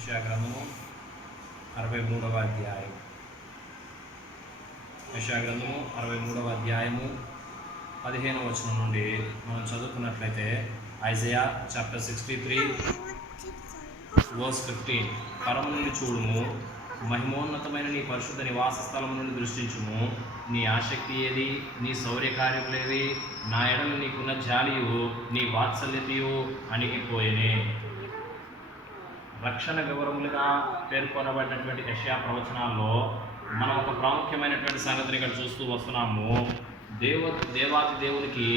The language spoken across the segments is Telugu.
యెషయా గ్రంథము 63వ అధ్యాయం. యెషయా గ్రంథము 63వ అధ్యాయము 15వ వచనం నుండి మనం చదువుకున్నట్లయితే, ఐజయా చాప్టర్ 63 వర్స్ 15. పరము నుండి చూడుము, మహిమోన్నతమైన నీ పరిశుద్ధ నివాస స్థలము నుండి దృష్టించుము. నీ ఆసక్తి ఏది? నీ శౌర్యకార్యములేవి? నా ఎడలు నీకున్న జాలియు నీ వాత్సల్యతయు అణిగిపోయేనే. రక్షణ వివరములుగా పేర్కొనబడినటువంటి యెషయా ప్రవచనాల్లో మనం ఒక ప్రాముఖ్యమైనటువంటి సంగతిని ఇక్కడ చూస్తూ వస్తున్నాము. దేవాతి దేవునికి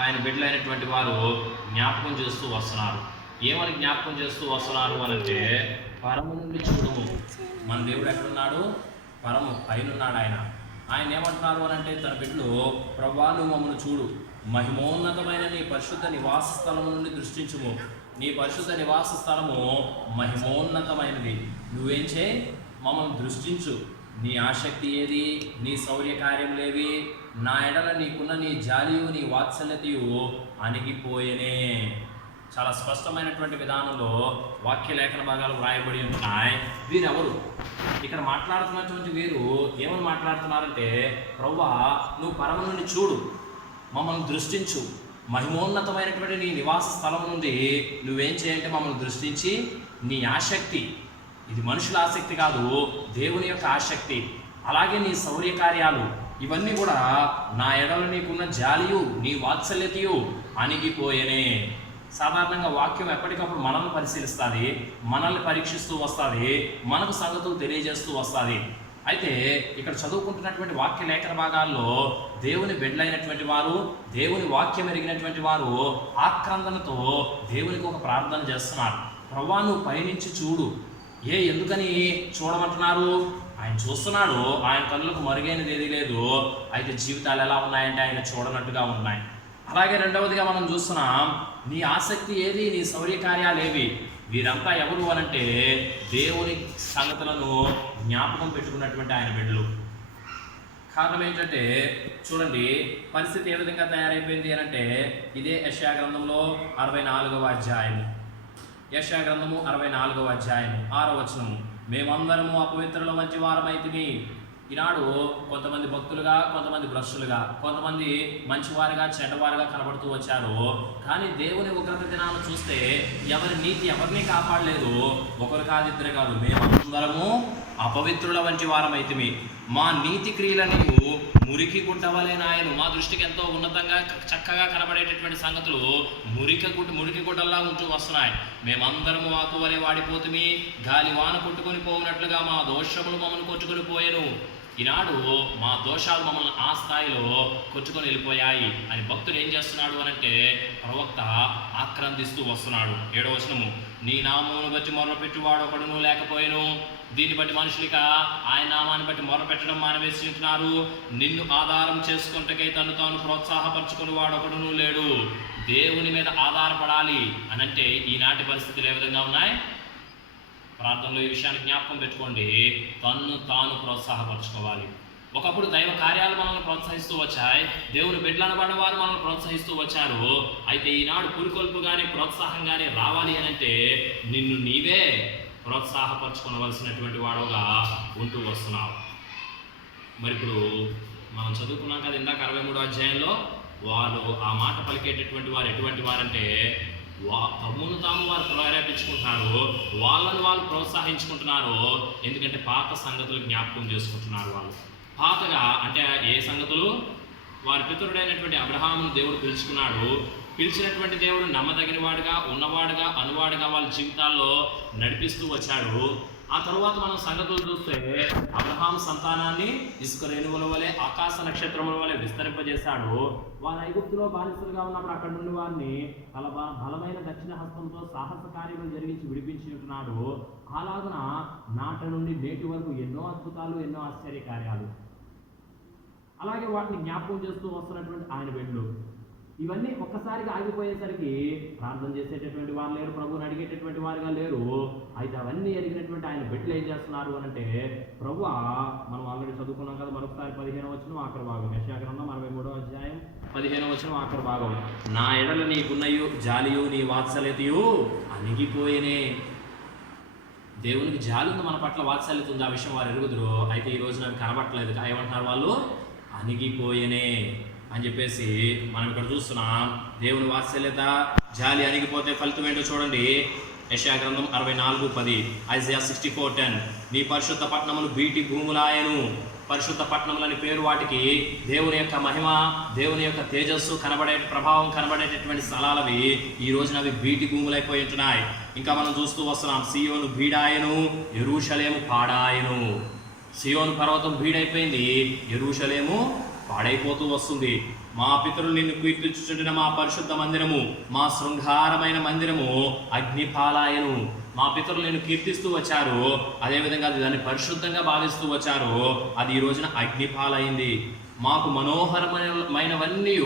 ఆయన బిడ్డలైనటువంటి వారు జ్ఞాపకం చేస్తూ వస్తున్నారు. ఏమని జ్ఞాపకం చేస్తూ వస్తున్నారు అనంటే, పరము నుండి చూడుము. మన దేవుడు ఎక్కడున్నాడు? పరము పైనున్నాడు. ఆయన ఏమంటున్నారు అనంటే, తన బిడ్డలు, ప్రభువా నువ్వు మమ్మల్ని చూడు, మహిమోన్నతమైన నీ పరిశుద్ధ నివాస స్థలము నుండి దృష్టించుము. నీ పరిశుద్ధ నివాస స్థలము మహిమోన్నతమైనది. నువ్వేం చేయి? మమ్మల్ని దృష్టించు. నీ ఆసక్తి ఏది? నీ శౌర్యకార్యములేవి? నా ఎడల నీకున్న నీ జాలియు నీ వాత్సల్యతయు అణిగిపోయేనే. చాలా స్పష్టమైనటువంటి విధానంలో వాక్య లేఖన భాగాలు వ్రాయబడి ఉన్నాయి. వీరెవరు? ఇక్కడ మాట్లాడుతున్నటువంటి వీరు ఏమని మాట్లాడుతున్నారంటే, ప్రభువా నువ్వు పరమ నుండి చూడు, మమ్మల్ని దృష్టించు. మహిమోన్నతమైనటువంటి నీ నివాస స్థలం నుండి నువ్వేం చేయంటే మమ్మల్ని దృష్టించి, నీ ఆసక్తి, ఇది మనుషుల ఆసక్తి కాదు, దేవుని యొక్క ఆసక్తి, అలాగే నీ శౌర్యకార్యాలు, ఇవన్నీ కూడా నా ఎడల నీకున్న జాలియు నీ వాత్సల్యతయు అణిగిపోయేనే. సాధారణంగా వాక్యం ఎప్పటికప్పుడు మనల్ని పరిశీలిస్తుంది, మనల్ని పరీక్షిస్తూ వస్తుంది, మనకు సంగతులు తెలియజేస్తూ వస్తుంది. అయితే ఇక్కడ చదువుకుంటున్నటువంటి వాక్య లేఖన భాగాల్లో దేవుని బిడ్డలైనటువంటి వారు, దేవుని వాక్యం ఎరిగినటువంటి వారు ఆక్రందనతో దేవునికి ఒక ప్రార్థన చేస్తున్నారు. ప్రభువా నువ్వు పైనుంచి చూడు. ఎందుకని చూడమంటున్నారు? ఆయన చూస్తున్నాడు, ఆయన కళ్ళకు మరుగైనది ఏది లేదు. అయితే జీవితాలు ఎలా ఉన్నాయంటే ఆయన చూడనట్టుగా ఉన్నాయి. అలాగే రెండవదిగా మనం చూస్తున్నాం, నీ ఆసక్తి ఏది? నీ శౌర్యకార్యాలు ఏవి? వీరంతా ఎవరు అనంటే, దేవుని సంగతులను జ్ఞాపకం పెట్టుకున్నటువంటి ఆయన బిడ్డలు. కారణం ఏంటంటే, చూడండి పరిస్థితి ఏ విధంగా తయారైపోయింది అనంటే, ఇదే యెషయా గ్రంథంలో 64వ అధ్యాయము. యెషయా గ్రంథము 64వ అధ్యాయము 6వ వచనము. మేమందరము అపవిత్రుల మంచి వారమైతిమి. ఈనాడు కొంతమంది భక్తులుగా, కొంతమంది భ్రష్టులుగా, కొంతమంది మంచివారుగా, చెడ్డవారుగా కనబడుతూ వచ్చారు. కానీ దేవుని ఉగ్రత దినాలను చూస్తే ఎవరి నీతి ఎవరిని కాపాడలేదు. ఒకరు కాదు, ఇద్దరు కాదు, మేమందరము అపవిత్రుల వంటి వారమైతిమి. మా నీతి క్రియలను మురికి గుడ్డవలేనాయను. మా దృష్టికి ఎంతో ఉన్నతంగా చక్కగా కనబడేటటువంటి సంగతులు మురికి గుడ్డల్లా ఉంటూ వస్తున్నాయి. మేమందరము ఆకువలే వాడిపోతుమి, గాలి వాన కొట్టుకొని పోవునట్లుగా మా దోషములు మమ్మల్ని కొట్టుకొని పోయేను. ఈనాడు మా దోషాలు మమ్మల్ని ఆ స్థాయిలో కొట్టుకొని వెళ్ళిపోయాయి అని భక్తుడు ఏం చేస్తున్నాడు అనంటే, ప్రవక్త ఆక్రందిస్తూ వస్తున్నాడు. 7వ వచనము. నీ నామమును బట్టి మొర్రపెట్టువాడు ఒకడును లేకపోయాను. దీన్ని బట్టి మనుషులిక ఆయన నామాన్ని బట్టి మొర్రపెట్టడం మానవేసి ఉంటున్నారు. నిన్ను ఆధారం చేసుకుంటకై తను తాను ప్రోత్సాహపరచుకుని వాడు ఒకడును లేడు. దేవుని మీద ఆధారపడాలి అనంటే ఈనాటి పరిస్థితులు ఏ విధంగా ఉన్నాయి? ప్రార్థనలో ఈ విషయాన్ని జ్ఞాపకం పెట్టుకోండి. తన్ను తాను ప్రోత్సాహపరచుకోవాలి. ఒకప్పుడు దైవ కార్యాలు మనల్ని ప్రోత్సహిస్తూ వచ్చాయి, దేవుని బిడ్డలనబడిన వారు మనల్ని ప్రోత్సహిస్తూ వచ్చారు. అయితే ఈనాడు పురికొల్పు కానీ ప్రోత్సాహం కానీ రావాలి అనంటే నిన్ను నీవే ప్రోత్సాహపరచుకోవలసినటువంటి వాడుగా ఉంటూ వస్తున్నావు. మరి ఇప్పుడు మనం చదువుకున్నాం కదా ఇందాక 63వ అధ్యాయంలో, వాళ్ళు ఆ మాట పలికేటటువంటి వారు ఎటువంటి వారంటే, తమ్మును తాము వారు ప్రేరేపించుకుంటున్నారు, వాళ్ళను వాళ్ళు ప్రోత్సహించుకుంటున్నారు. ఎందుకంటే పాత సంగతులు జ్ఞాపకం చేసుకుంటున్నారు. వాళ్ళు పాతగా అంటే ఏ సంగతులు? వారి పితరుడైనటువంటి అబ్రహామును దేవుడు పిలుచుకున్నాడు. పిలిచినటువంటి దేవుడు నమ్మదగిన వాడుగా, ఉన్నవాడుగా, అనువాడుగా వాళ్ళ జీవితాల్లో నడిపిస్తూ వచ్చాడు. ఆ తరువాత మనం సంగతులు చూస్తే, అబ్రహాం సంతానాన్ని ఇసుక రేణువుల వలె, ఆకాశ నక్షత్రముల వలె విస్తరింపజేశాడు. వారు ఐగుప్తులో బానిసలుగా ఉన్నప్పుడు అక్కడ నుండి వారిని బలమైన దక్షిణ హస్తంతో సాహస కార్యములు జరిగించి విడిపించి ఉంటున్నాడు. అలాగున నాట నుండి నేటి వరకు ఎన్నో అద్భుతాలు, ఎన్నో ఆశ్చర్య కార్యాలు, అలాగే వాటిని జ్ఞాపకం చేస్తూ వస్తున్నటువంటి ఆయన బిడ్డలు. ఇవన్నీ ఒక్కసారిగా ఆగిపోయేసరికి ప్రార్థన చేసేటటువంటి వారు లేరు, ప్రభువుని అడిగేటటువంటి వారుగా లేరు. అయితే అవన్నీ ఎరిగినటువంటి ఆయన బిడ్డలు ఏం చేస్తున్నారు అనంటే, ప్రభువా మనం ఆల్రెడీ చదువుకున్నాం కదా, మరొకసారి 15వ వచనం ఆఖరి భాగం. యెషయా గ్రంథం 63వ అధ్యాయం 15వ వచనం ఆఖరి భాగం. నా ఎడల నీకున్నయు జాలియు నీ వాత్సల్యతయు అణిగిపోయేనే. దేవునికి జాలి ఉంది, మన పట్ల వాత్సల్యత ఉంది, ఆ విషయం వారు ఎరుగుదురు. అయితే ఈ రోజున అవి కనబట్టలేదు. ఏమంటున్నారు వాళ్ళు? అణిగిపోయేనే అని చెప్పేసి మనం ఇక్కడ చూస్తున్నాం. దేవుని వాత్సల్యత, జాలి అణిగిపోతే ఫలితం ఏంటో చూడండి. యెషయా గ్రంథం 64:10, ఐజయా 64:10, నీ పరిశుద్ధ పట్టణములు బీటి భూములాయను. పరిశుద్ధ పట్టణములని పేరు వాటికి. దేవుని యొక్క మహిమ, దేవుని యొక్క తేజస్సు కనబడే, ప్రభావం కనబడేటటువంటి స్థలాలవి ఈ రోజున అవి బీటి భూములైపోయి ఉంటున్నాయి. ఇంకా మనం చూస్తూ వస్తున్నాం. సియోను బీడాయను, యెరూషలేము పాడాయను. సియోను పర్వతం బీడైపోయింది, యెరూషలేము పాడైపోతూ వస్తుంది. మా పితరులు నిన్ను కీర్తించుచుండిన మా పరిశుద్ధ మందిరము, మా శృంగారమైన మందిరము అగ్నిపాలాయను. మా పితరులు నిన్ను కీర్తిస్తూ వచ్చారు, అదేవిధంగా దాన్ని పరిశుద్ధంగా భావిస్తూ వచ్చారు, అది ఈ రోజున అగ్నిపాలైంది. మాకు మనోహరమైనవన్నీ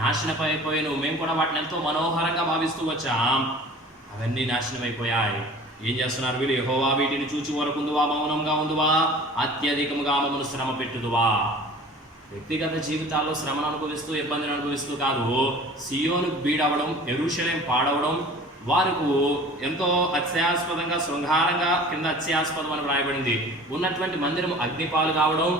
నాశనమైపోయాను, మేము కూడా వాటిని ఎంతో మనోహరంగా భావిస్తూ వచ్చాం, అవన్నీ నాశనమైపోయాయి. ఏం చేస్తున్నారు వీళ్ళు? యెహోవా వీటిని చూచి వరకుందువా, మౌనంగా ఉందువా, అత్యధికముగా మమ్మను శ్రమ పెట్టుదువా. వ్యక్తిగత జీవితాల్లో శ్రమను అనుభవిస్తూ, ఇబ్బందిని అనుభవిస్తూ కాదు, సియోను బీడవడం, యెరూషలేము పాడవడం, వారికి ఎంతో అత్యాస్పదంగా, శృంగారంగా, కింద అత్యాస్పదం అని వ్రాయబడింది, ఉన్నటువంటి మందిరం అగ్నిపాలు కావడం,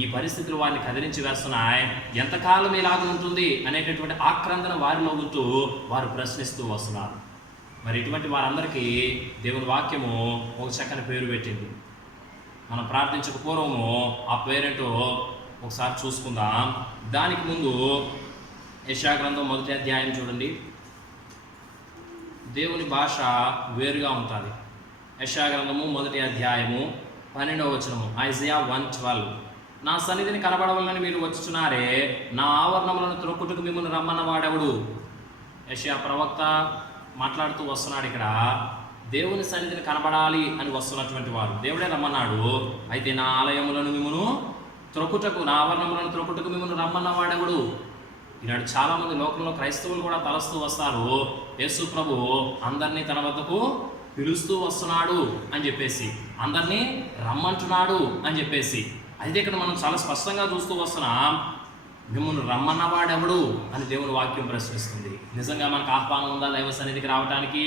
ఈ పరిస్థితులు వారిని కదిలించి వేస్తున్నాయి. ఎంతకాలం ఇలాగ ఉంటుంది అనేటటువంటి ఆక్రందన వారిలో ఉంటూ వారు ప్రశ్నిస్తూ వస్తున్నారు. మరి ఇటువంటి వారందరికీ దేవుని వాక్యము ఒక చక్కని పేరు పెట్టింది. మనం ప్రార్థించక పూర్వము ఆ పేరేంటో ఒకసారి చూసుకుందాం. దానికి ముందు యెషయా గ్రంథం 1వ అధ్యాయం చూడండి. దేవుని భాష వేరుగా ఉంటుంది. యెషయా గ్రంథము 1వ అధ్యాయము 12వ వచనము, ఐజయా 1:12, నా సన్నిధిని కనబడవలని మీరు వచ్చుచున్నారే, నా ఆవరణములను త్రొక్కుటకు మిమ్మల్ని రమ్మన్న వాడెవడు? యెషయా ప్రవక్త మాట్లాడుతూ వస్తున్నాడు. ఇక్కడ దేవుని సన్నిధిని కనబడాలి అని వస్తున్నటువంటి వారు, దేవుడే రమ్మన్నాడు. అయితే నా ఆలయములను మిమ్మను త్రొక్కుటకు, నా ఆవరణములను త్రొక్కుటకు మిమ్మల్ని రమ్మన్న వాడెవడు? ఈనాడు చాలామంది లోకంలో క్రైస్తవులు కూడా తలస్తూ వస్తారు, యేసు ప్రభు అందరినీ తన వద్దకు పిలుస్తూ వస్తున్నాడు అని చెప్పేసి, అందరినీ రమ్మంటున్నాడు అని చెప్పేసి. అయితే ఇక్కడ మనం చాలా స్పష్టంగా చూస్తూ వస్తున్నాం, మిమ్మల్ని రమ్మన్నవాడెవడు అని దేవుని వాక్యం ప్రశ్నిస్తుంది. నిజంగా మనకు ఆహ్వానం ఉందా దైవ సన్నిధికి రావడానికి?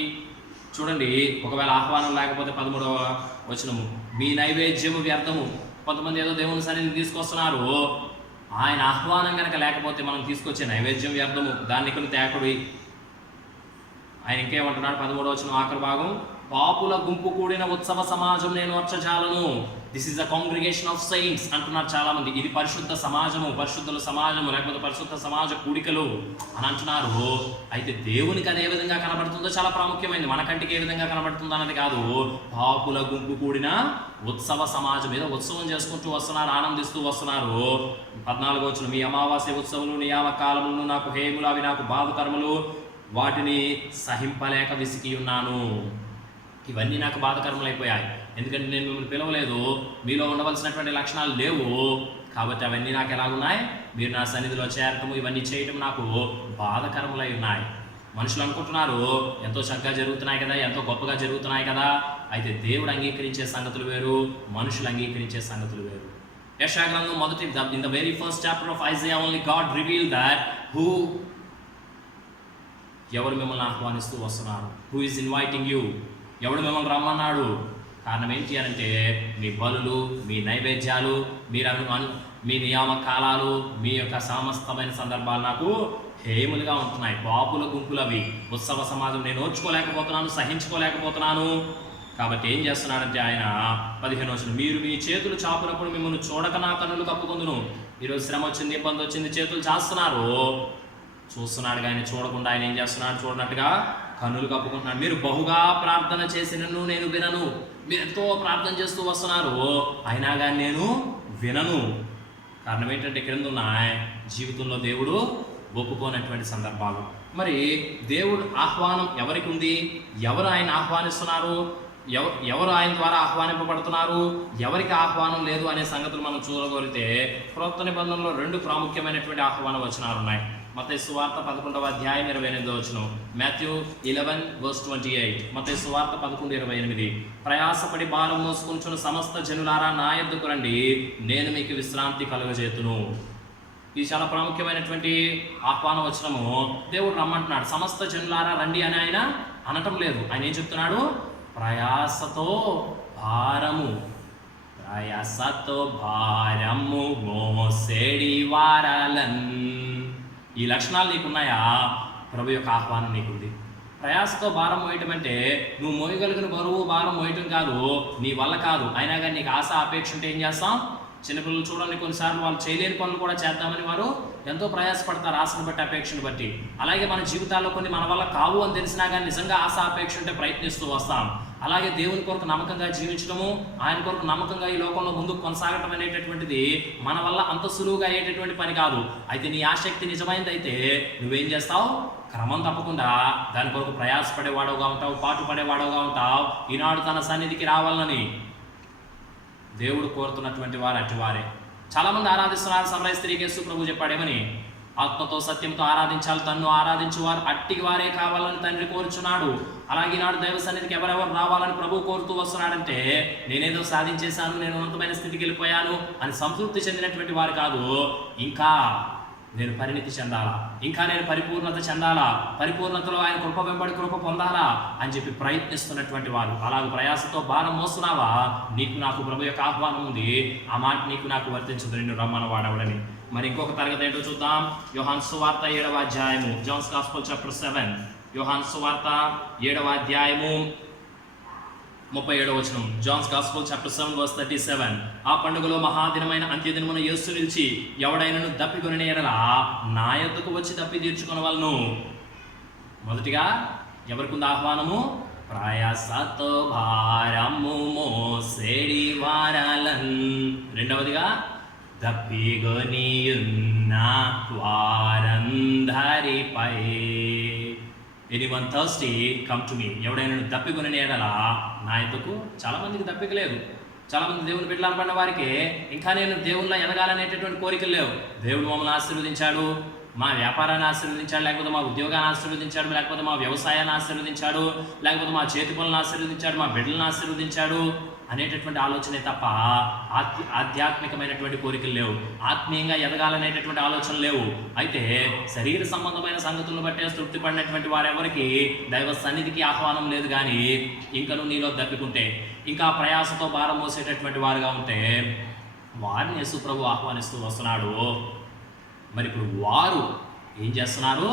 చూడండి, ఒకవేళ ఆహ్వానం లేకపోతే 13వ వచనము, మీ నైవేద్యము వ్యర్థము. కొంతమంది ఏదో దేవుని సన్నిధిని తీసుకొస్తున్నారు, ఆయన ఆహ్వానం కనుక లేకపోతే మనం తీసుకొచ్చే నైవేద్యం వ్యర్థము, దాన్ని ఇక్కడ తేకుడి. ఆయన ఇంకేమంటున్నాడు? 13వ వచనం ఆఖరి భాగం, పాపుల గుంపు కూడిన ఉత్సవ సమాజం నేను వచ్చజాలను. This is the congregation of saints అంటున్నారు చాలామంది. ఇది పరిశుద్ధ సమాజము, పరిశుద్ధుల సమాజము, లేకపోతే పరిశుద్ధ సమాజ కూడికలు అని అంటున్నారు. అయితే దేవునికి అదే విధంగా కనబడుతుందో చాలా ప్రాముఖ్యమైనది. మన కంటికి ఏ విధంగా కనబడుతుందో అన్నది కాదు. పాపుల గుంపు కూడిన ఉత్సవ సమాజం, ఏదో ఉత్సవం చేసుకుంటూ వస్తున్నారు, ఆనందిస్తూ వస్తున్నారు. 14వ వచనం, మీ అమావాస్య ఉత్సవములు, నియామక కాలములు నాకు హేములు, అవి నాకు బాధకరములు, వాటిని సహింపలేక విసికి ఉన్నాను. ఇవన్నీ నాకు బాధకరములు అయిపోయాయి, ఎందుకంటే నేను మిమ్మల్ని పిలవలేదు, మీలో ఉండవలసినటువంటి లక్షణాలు లేవు, కాబట్టి అవన్నీ నాకు ఎలాగున్నాయి? మీరు నా సన్నిధిలో చేరటము, ఇవన్నీ చేయటం నాకు బాధకరములై ఉన్నాయి. మనుషులు అనుకుంటున్నారు ఎంతో చక్కగా జరుగుతున్నాయి కదా, ఎంతో గొప్పగా jరుగుతున్నాయి కదా. అయితే దేవుడు అంగీకరించే సంగతులు వేరు, మనుషులు అంగీకరించే సంగతులు వేరు. యెషయా గ్రంథం మొదటి, in the very first chapter of Isaiah only God reveal that who, ఎవరు మిమ్మల్ని ఆహ్వానిస్తూ వస్తున్నారు, హూ ఈజ్ ఇన్వైటింగ్ యూ, ఎవడు మిమ్మల్ని రమ్మన్నాడు. కారణం ఏంటి అంటే మీ బలులు, మీ నైవేద్యాలు, మీ నియామక కాలాలు, మీ యొక్క సమస్తమైన సందర్భాలు నాకు హేములుగా ఉంటున్నాయి. పాపుల గుంపులు అవి, ఉత్సవ సమాజం నేను ఓర్చుకోలేకపోతున్నాను, సహించుకోలేకపోతున్నాను. కాబట్టి ఏం చేస్తున్నాడంటే ఆయన 15వ వచనం, మీరు మీ చేతులు చాపునప్పుడు మిమ్మల్ని చూడక నా కన్నులు కప్పుకుందును. ఈరోజు శ్రమ వచ్చింది, ఇబ్బంది వచ్చింది, చేతులు చాస్తున్నారు, చూస్తున్నాడు కానీ చూడకుండా ఆయన ఏం చేస్తున్నాడు? చూడనట్టుగా కన్నులు కప్పుకుంటున్నాడు. మీరు బహుగా ప్రార్థన చేసినను నేను వినను. మీరు ఎంతో ప్రార్థన చేస్తూ వస్తున్నారు, అయినా కానీ నేను వినను. కారణం ఏంటంటే క్రింద ఉన్న జీవితంలో దేవుడు ఒప్పుకోనటువంటి సందర్భాలు. మరి దేవుడు ఆహ్వానం ఎవరికి ఉంది? ఎవరు ఆయన ఆహ్వానిస్తున్నారు? ఎవరు ఆయన ద్వారా ఆహ్వానింపబడుతున్నారు? ఎవరికి ఆహ్వానం లేదు అనే సంగతులు మనం చూడగలిగితే క్రొత్త నిబంధనలో 2 ప్రాముఖ్యమైనటువంటి ఆహ్వాన వచనాలు ఉన్నాయి. మత్తయి సువార్త 11వ అధ్యాయం 28వ వచనం, మాథ్యూ 11:28. మత్తయి సువార్త 11:28, ప్రయాసపడి భారం మోసుకుంటున్న సమస్త జనులారా నా యొద్దకు రండి, నేను మీకు విశ్రాంతి కలుగజేతును. ఇది చాలా ప్రాముఖ్యమైనటువంటి ఆహ్వాన వచనము. దేవుడు రమ్మంటున్నాడు. సమస్త జనులారా రండి అని ఆయన అనటం లేదు. ఆయన ఏం చెప్తున్నాడు? ప్రయాసతో భారము మోసేడి వారాలన్. ఈ లక్షణాలు నీకున్నాయా? ప్రభు యొక్క ఆహ్వానం నీకుంది. ప్రయాసతో భారం మోయటం అంటే నువ్వు మోయగలిగిన బరువు భారం మోయటం కాదు, నీ వల్ల కాదు. అయినా కానీ నీకు ఆశ అపేక్ష ఉంటే ఏం చేస్తాం? చిన్నపిల్లలు చూడండి, కొన్నిసార్లు వాళ్ళు చేయలేని పనులు కూడా చేద్దామని వారు ఎంతో ప్రయాసపడతారు, ఆశను బట్టి అపేక్షను బట్టి. అలాగే మన జీవితాల్లో కొన్ని మన వల్ల కావు అని తెలిసినా కానీ నిజంగా ఆశ అపేక్ష ఉంటే ప్రయత్నిస్తూ వస్తాం. అలాగే దేవుని కొరకు నమ్మకంగా జీవించడము, ఆయన కొరకు నమ్మకంగా ఈ లోకంలో ముందుకు కొనసాగటం అనేటటువంటిది మన వల్ల అంత సులువుగా అయ్యేటటువంటి పని కాదు. అయితే నీ ఆసక్తి నిజమైనదైతే నువ్వేం చేస్తావు? క్రమం తప్పకుండా దాని కొరకు ప్రయాసపడేవాడుగా ఉంటావు, పాటు పడేవాడుగా ఉంటావు. ఈనాడు తన సన్నిధికి రావాలని దేవుడు కోరుతున్నటువంటి వారు అటువారే. చాలామంది ఆరాధిస్తున్నారు. సమరయ స్త్రీకి యేసు ప్రభు చెప్పాడేమని? ఆత్మతో సత్యంతో ఆరాధించాలి, తన్ను ఆరాధించువారు అట్టికి వారే కావాలని తండ్రి కోరుచున్నాడు. అలాగే నాడు దైవ సన్నిధికి ఎవరెవరు రావాలని ప్రభు కోరుతూ వస్తున్నాడంటే నేనేదో సాధించేశాను, నేను ఉన్నతమైన స్థితికి వెళ్ళిపోయాను అని సంతృప్తి చెందినటువంటి వారు కాదు. ఇంకా నేను పరిణితి చెందాలా, ఇంకా నేను పరిపూర్ణత చెందాలా, పరిపూర్ణతలో ఆయన కృప వెంబడి కృప పొందాలా అని చెప్పి ప్రయత్నిస్తున్నటువంటి వారు. అలాగే ప్రయాసతో భారం మోస్తున్నావా? నీకు నాకు ప్రభు యొక్క ఆహ్వానం ఉంది. ఆ మాట నీకు నాకు వర్తించదు, నిన్ను రమ్మన వాడవడని. మరి ఇంకొక తరగతి ఏంటో చూద్దాం. యోహాను సువార్త 7వ అధ్యాయము, జాన్స్ గాస్పెల్ చాప్టర్ 7. యోహాను సువార్త 7వ అధ్యాయము 37వ వచనం. Johne's gospel chapter 7 verse 37. ఆ పండుగలో మహాదినమైన అంత్యదినమున యేసు నిలిచి ఎవడైనను దప్పికొనిన ఎడల నా యొద్దకు వచ్చి దప్పి తీర్చుకొనవలెను. మొదటిగా ఎవరికి ఆహ్వానము? ప్రయాసతో భారము మోసేడి వారాలన్. రెండవదిగా దప్పిగొనియున్న వారందరిపై. Anyone thirsty come to me. ఎవడైనా దప్పికొనిన ఎడల నా యొద్దకు. చాలామందికి దప్పిక లేదు. చాలామంది దేవుని బిడ్డలు పడిన వారికి ఇంకా నేను దేవుళ్ళ ఎదగాలనేటటువంటి కోరికలు లేవు. దేవుడు మమ్మల్ని ఆశీర్వదించాడు, మా వ్యాపారాన్ని ఆశీర్వదించాడు, లేకపోతే మా ఉద్యోగాన్ని ఆశీర్వదించాడు, లేకపోతే మా వ్యవసాయాన్ని ఆశీర్వదించాడు, లేకపోతే మా చేతి పనులను ఆశీర్వదించాడు, మా బిడ్డలను ఆశీర్వదించాడు అనేటటువంటి ఆలోచనే తప్ప ఆధ్యాత్మికమైనటువంటి కోరికలు లేవు. ఆత్మీయంగా ఎదగాలనేటటువంటి ఆలోచనలు లేవు. అయితే శరీర సంబంధమైన సంగతులను బట్టే తృప్తి పడినటువంటి వారెవరికి దైవ సన్నిధికి ఆహ్వానం లేదు. కానీ ఇంకను నీలో దప్పికుంటే, ఇంకా ప్రయాసతో భారం మోసేటటువంటి వారుగా ఉంటే వారిని యేసు ప్రభు ఆహ్వానిస్తూ వస్తున్నాడు. మరి ఇప్పుడు వారు ఏం చేస్తున్నారు?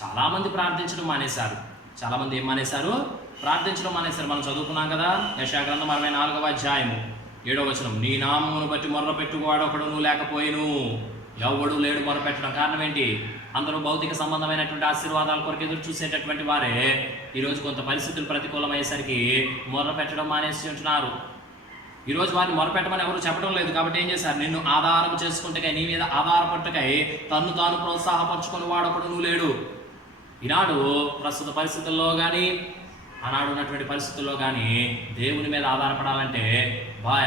చాలామంది ప్రార్థించడం మానేశారు. చాలామంది ఏం మానేశారు? ప్రార్థించడం మానేశారు. మనం చదువుకున్నాం కదా, యెషయా గ్రంథం 64వ అధ్యాయము 7వ వచనం. నీ నామమును బట్టి మొర్రపెట్టువాడు ఒకడును లేకపోయిను. ఎవడు లేడు మొరపెట్టడం. కారణం ఏంటి? అందరూ భౌతిక సంబంధమైనటువంటి ఆశీర్వాదాల కొరకు ఎదురు చూసేటటువంటి వారే ఈరోజు కొంత పరిస్థితులు ప్రతికూలమయ్యేసరికి మొర్రపెట్టడం మానేసి ఉంటున్నారు. ఈరోజు వారిని మొరపెట్టమని ఎవరు చెప్పడం లేదు. కాబట్టి ఏం చేశారు? నిన్ను ఆధారం చేసుకుంటకై, నీ మీద ఆధారపట్టుకై తన్ను తాను ప్రోత్సాహపరచుకుని వాడు ఒకడు నువ్వు లేడు. ఈనాడు ప్రస్తుత పరిస్థితుల్లో కానీ ఆనాడు ఉన్నటువంటి పరిస్థితుల్లో కానీ దేవుని మీద ఆధారపడాలంటే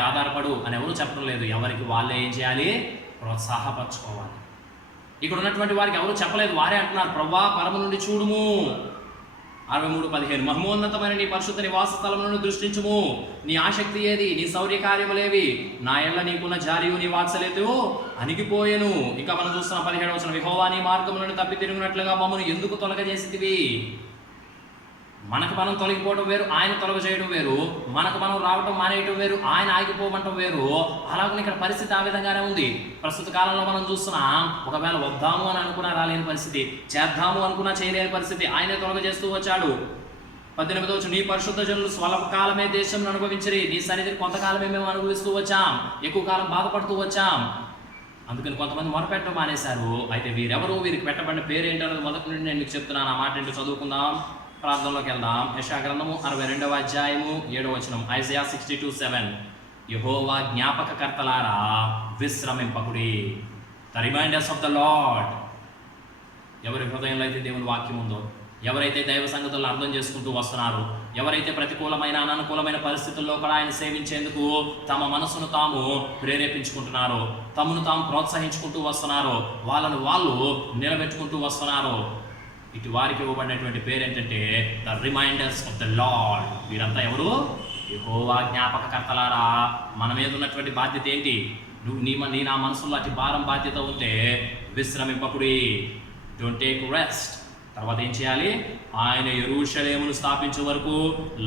ఆధారపడు అని ఎవరు చెప్పడం లేదు. ఎవరికి వాళ్ళే ఏం చేయాలి? ప్రోత్సాహపరచుకోవాలి. ఇక్కడ ఉన్నటువంటి వారికి ఎవరు చెప్పలేదు, వారే అంటున్నారు, ప్రభువా పరమ నుండి చూడుము. 63:15. మహోన్నతమైన నీ పరిశుద్ధ నివాస స్థలములను దృష్టించుము. నీ ఆసక్తి ఏది? నీ శౌర్య కార్యములేవి? నా ఎల్ల నీకున్న జారియు నీ వాత్సల్యతు అణిగిపోయెను. ఇంకా మనం చూస్తున్నాం 17వ వచనం. యెహోవా నీ మార్గములను తప్పి తిరుగునట్లుగా మమ్మల్ని ఎందుకు తొలగజేసితివి? మనకు మనం తొలగిపోవడం వేరు, ఆయన తొలగ చేయడం వేరు. మనకు మనం రావటం మానేయటం వేరు, ఆయన ఆగిపోవటం వేరు. అలాగే ఇక్కడ పరిస్థితి ఆ విధంగానే ఉంది. ప్రస్తుత కాలంలో మనం చూస్తున్నాం, ఒకవేళ వద్దాము అని అనుకున్నా రాలేని పరిస్థితి, చేద్దాము అనుకున్నా చేయలేని పరిస్థితి. ఆయనే తొలగ చేస్తూ వచ్చాడు. 18వ వచనం. నీ పరిశుద్ధ జనులు స్వల్పకాలమే దేశం అనుభవించరి. నీ సన్నిధిని కొంతకాలమే మేము అనుభవిస్తూ వచ్చాం, ఎక్కువ కాలం బాధపడుతూ వచ్చాం. అందుకని కొంతమంది మొరపెట్టడం మానేశారు. అయితే వీరెవరు, వీరికి పెట్టబడిన పేరు ఏంటన్నది మొదటి నుండి నేను మీకు చెప్తున్నాను. ఆ మాట ఏంటో చదువుకుందాం, ప్రార్థనలోకి వెళ్దాం. యెషయా గ్రంథము 62వ అధ్యాయము 7వ వచనం. ఐజయా 62:7. యెహోవా జ్ఞాపకకర్తలారా విశ్రమింపకుడి. The reminders of the Lord. ఎవరి హృదయంలో అయితే దేవుని వాక్యం ఉందో, ఎవరైతే దైవ సంగతులను అర్థం చేసుకుంటూ వస్తున్నారో, ఎవరైతే ప్రతికూలమైన అననుకూలమైన పరిస్థితుల్లో కూడా ఆయన సేవించేందుకు తమ మనసును తాము ప్రేరేపించుకుంటున్నారో, తమను తాము ప్రోత్సహించుకుంటూ వస్తున్నారో, వాళ్ళను వాళ్ళు నిలబెట్టుకుంటూ వస్తున్నారో, ఇటు వారికి ఇవ్వబడినటువంటి పేరు ఏంటంటే the reminders of the Lord. వీరంతా ఎవరు? యెహోవా జ్ఞాపకకర్తలారా. మన మీద ఉన్నటువంటి బాధ్యత ఏంటి? నీ నా మనసులో అతి భారం బాధ్యత ఉంటే విశ్రమింపకుడి. Don't take rest. తర్వాత ఏం చేయాలి? ఆయన యెరూషలేమును స్థాపించే వరకు,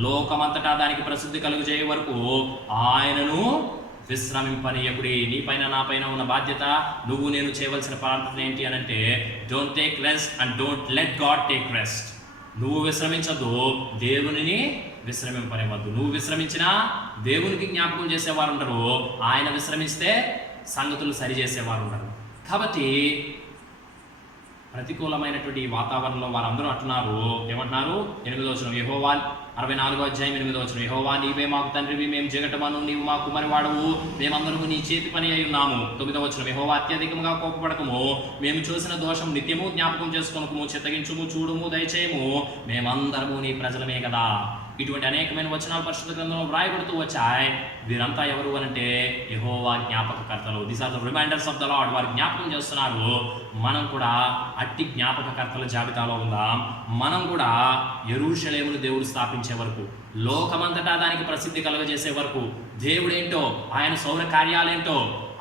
లోకమంతటా దానికి ప్రసిద్ధి కలుగజేయ వరకు ఆయనను విశ్రమింపనీయకుడి. నీపైన నాపైన ఉన్న బాధ్యత, నువ్వు నేను చేయవలసిన ప్రార్థన ఏంటి అని అంటే, don't take rest and don't let God take rest. నువ్వు విశ్రమించద్దు, దేవునిని విశ్రమింపనివ్వద్దు. నువ్వు విశ్రమించినా దేవునికి జ్ఞాపకం చేసేవారు ఉండరు, ఆయన విశ్రమిస్తే సంగతులు సరిచేసేవారు ఉండరు. కాబట్టి ప్రతికూలమైనటువంటి ఈ వాతావరణంలో వారందరూ అంటున్నారు, ఏమంటున్నారు? 8వ వచనం, యెహోవా 64వ అధ్యాయం 8వ వచనం, యెహోవా నీవే మాకు తండ్రివి, మేము జగటమను, నీవు మా కుమారివాడవు, మేమందరము నీ చేతి పని అయి ఉన్నాము. 9వ వచనం, యెహోవా అత్యధికంగా కోపపడకము, మేము చేసిన దోషం నిత్యము జ్ఞాపకం చేసుకొనకము, చిత్తగించుము, చూడుము, దయచేయము, మేమందరము నీ ప్రజలమే కదా. ఇటువంటి అనేకమైన వచనాలు పరిశుద్ధ గ్రంథంలో వ్రాయబడుతూ వచ్చాయి. వీరంతా ఎవరు అనంటే యెహోవా జ్ఞాపకకర్తలు. These are the reminders of the Lord. వారు జ్ఞాపకం చేస్తున్నారు. మనం కూడా అట్టి జ్ఞాపకకర్తల జాబితాలో ఉందాం. మనం కూడా యెరూషలేమును దేవుడు స్థాపించే వరకు, లోకమంతటా దానికి ప్రసిద్ధి కలుగజేసే వరకు, దేవుడేంటో, ఆయన సౌర కార్యాలేంటో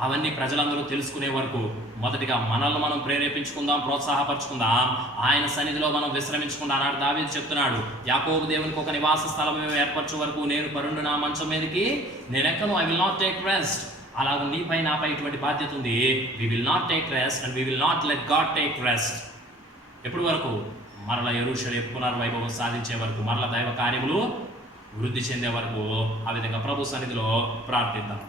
అవన్నీ ప్రజలందరూ తెలుసుకునే వరకు మొదటిగా మనల్ని మనం ప్రేరేపించుకుందాం, ప్రోత్సాహపరచుకుందాం. ఆయన సన్నిధిలో మనం విశ్రమించుకుందాం. ఆనాడు దావీదు చెప్తున్నాడు, యాకోబు దేవునికి ఒక నివాస స్థలం ఏర్పరచే వరకు నేను పరుండు నా మంచం మీదకి నేను ఎక్కను, I will not take rest. అలాగే నీపై నాపై ఇటువంటి బాధ్యత ఉంది. We will not take rest and we will not let God take rest. ఎప్పటి వరకు? మరల యెరూషలేము పునర్వైభవం సాధించే వరకు, మరల దైవ కార్యములు వృద్ధి చెందే వరకు. ఆ విధంగా ప్రభు సన్నిధిలో ప్రార్థిద్దాం.